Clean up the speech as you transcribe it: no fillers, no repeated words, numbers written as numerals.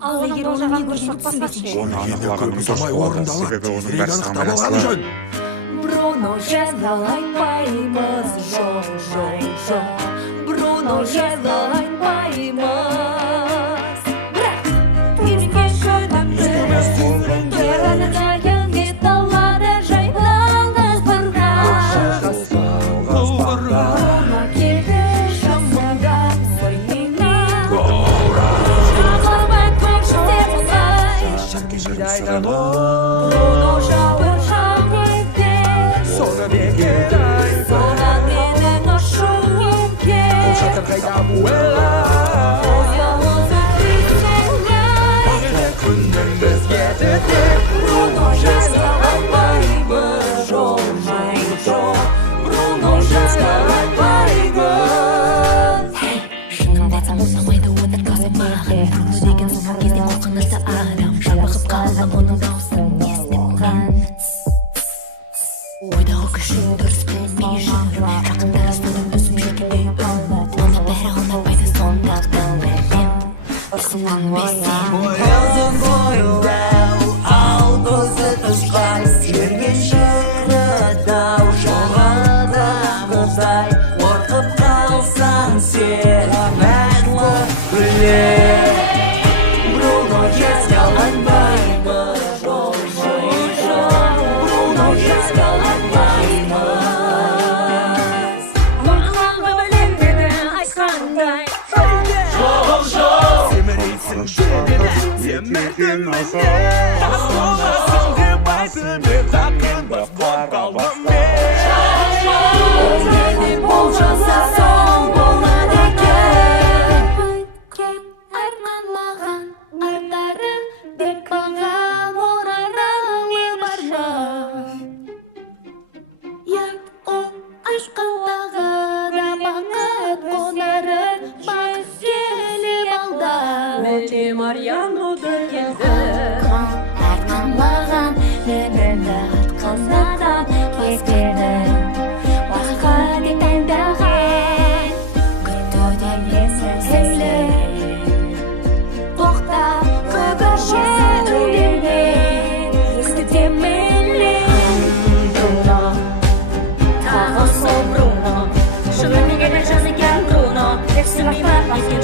Ал егер оны мен көргенде түсінбесең. Оны анықтаған дұрыс болады, себебі оның бәрі байланысты бар. Бруно жазалаймаймыз, жоқ. Бруно жазалаймаймыз. Бірақ ерге шөдімді Ерінайын бет алады жайналыз бұрға. Бруно келді шамыңдан ойнайын. Жағылмай көкшіде мұзай. Бруно жауыр шаңыйды. Sonra bekler Sonra менің ашуым кел. Бұл шатыр қайда буэла Ояуыз өтпейсіңлер. Бағыты күннің бізге тетек Бруно жазалаймаймыз, жоқ. Бруно жазалаймаймыз. Шынымды айтсам ұнамайды оның даусы маған. Бруно деген соңғы кезде қорқынышты адам. Жабығып қалсам оның дауысын естіп мен. Ойдағы күшін дұрыс білмей жүрмін. Жақындары соның үзіп жүргендей үміт. Оны бәрі ұнатпайды сондықтан білем. Түсінбесең. Бояудың бойындау, ал көзі тышқан Серген шырыдау, жоғалда мұздай Қорқып қалсаң сен, мәңгі білем Бруно жазалаймаймыз, жоқ. Бруно жазалаймаймыз. Мақалға білем деді айтқандай. Семірейсің жедеді Семірдің өзіне Тас болмасын деп айтсынып Таққанбыз қорқалым мен Өмірде бол жасасаң болады екен. Өткен арман маған артары деп бағам орайлы бар ма? Як ол ашқандағы да бақыт қонары бас келіп алда. Өте Марьянода келді. Арманлаған менің атқанда да кезгенім басқа деп таңдаған күтуде сіңлі Тоқта көкірше үндермен күтемелен. Бруно, тағы сол Бруно. Шынымен келе жаз екен Бруно. Тек сүмей бар екен